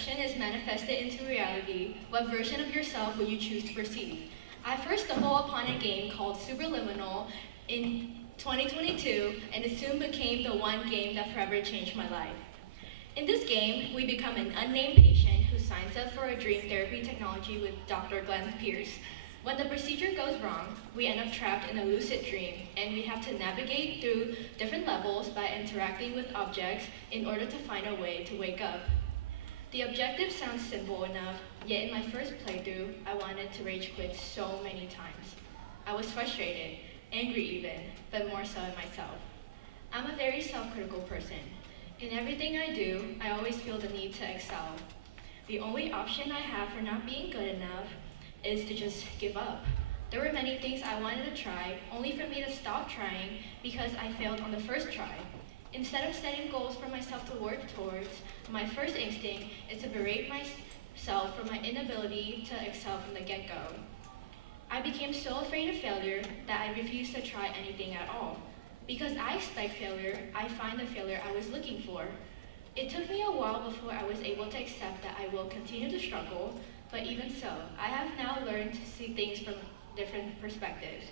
perception is manifested into reality, what version of yourself will you choose to perceive? I first stumbled upon a game called Superliminal in 2022, and it soon became the one game that forever changed my life. In this game, we become an unnamed patient who signs up for a dream therapy technology with Dr. Glenn Pierce. When the procedure goes wrong, we end up trapped in a lucid dream, and we have to navigate through different levels by interacting with objects in order to find a way to wake up. The objective sounds simple enough, yet in my first playthrough, I wanted to rage quit so many times. I was frustrated, angry even, but more so at myself. I'm a very self-critical person. In everything I do, I always feel the need to excel. The only option I have for not being good enough is to just give up. There were many things I wanted to try, only for me to stop trying because I failed on the first try. Instead of setting goals for myself to work towards, my first instinct is to berate myself for my inability to excel from the get-go. I became so afraid of failure that I refused to try anything at all. Because I expect failure, I find the failure I was looking for. It took me a while before I was able to accept that I will continue to struggle, but even so, I have now learned to see things from different perspectives.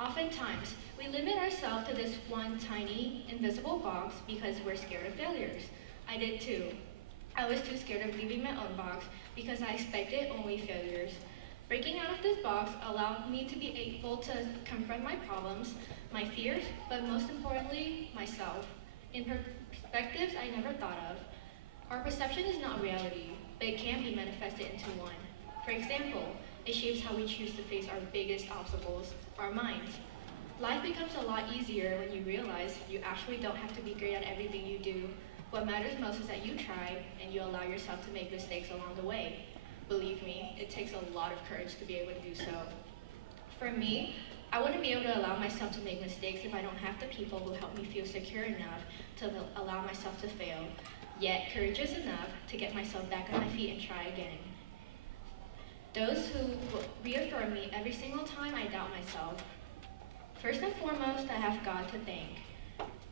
Oftentimes, we limit ourselves to this one tiny, invisible box because we're scared of failures. I did too. I was too scared of leaving my own box because I expected only failures. Breaking out of this box allowed me to be able to confront my problems, my fears, but most importantly, myself, in perspectives I never thought of. Our perception is not reality, but it can be manifested into one. For example, it shapes how we choose to face our biggest obstacles, our minds. Life becomes a lot easier when you realize you actually don't have to be great at everything you do. What matters most is that you try and you allow yourself to make mistakes along the way. Believe me, it takes a lot of courage to be able to do so. For me, I wouldn't be able to allow myself to make mistakes if I don't have the people who help me feel secure enough to allow myself to fail, yet courageous enough to get myself back on my feet and try again. Those who reaffirm me every single time I doubt myself. First and foremost, I have God to thank.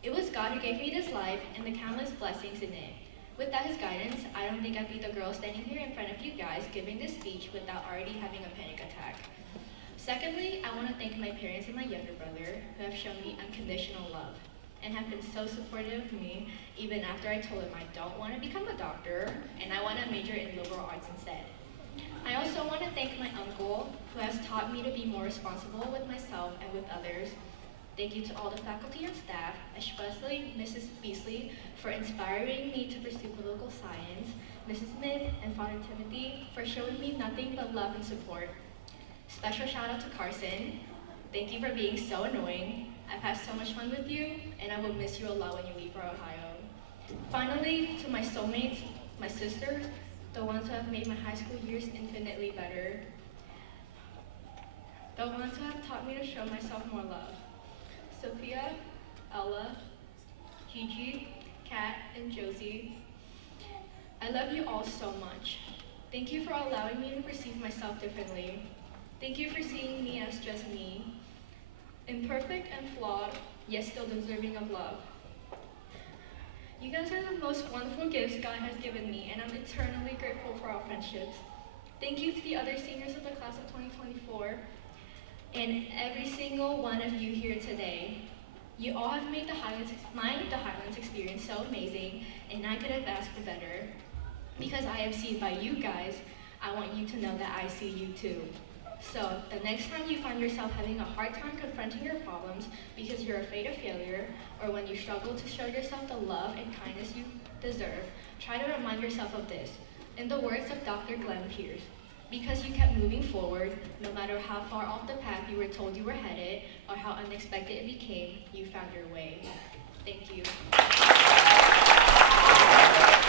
It was God who gave me this life and the countless blessings in it. Without his guidance, I don't think I'd be the girl standing here in front of you guys giving this speech without already having a panic attack. Secondly, I want to thank my parents and my younger brother who have shown me unconditional love and have been so supportive of me even after I told them I don't want to become a doctor and I want to major in liberal arts instead. I also want to thank my uncle who has taught me to be more responsible with myself and with others. Thank you to all the faculty and staff, especially Mrs. Beasley, for inspiring me to pursue political science, Mrs. Smith and Father Timothy for showing me nothing but love and support. Special shout out to Carson. Thank you for being so annoying. I've had so much fun with you, and I will miss you a lot when you leave for Ohio. Finally, to my soulmates, my sisters, the ones who have made my high school years infinitely better, the ones who have taught me to show myself more love. Sophia, Ella, Gigi, Kat, and Josie. I love you all so much. Thank you for allowing me to perceive myself differently. Thank you for seeing me as just me, imperfect and flawed, yet still deserving of love. You guys are the most wonderful gifts God has given me, and I'm eternally grateful for our friendships. Thank you to the other seniors of the class of 2024, and every single one of you here today. You all have made the Highlands experience so amazing, and I could have asked for better. Because I am seen by you guys, I want you to know that I see you too. So, the next time you find yourself having a hard time confronting your problems because you're afraid of failure, or when you struggle to show yourself the love and kindness you deserve, try to remind yourself of this. In the words of Dr. Glenn Pierce, because you kept moving forward, no matter how far off the path you were told you were headed, or how unexpected it became, you found your way. Thank you.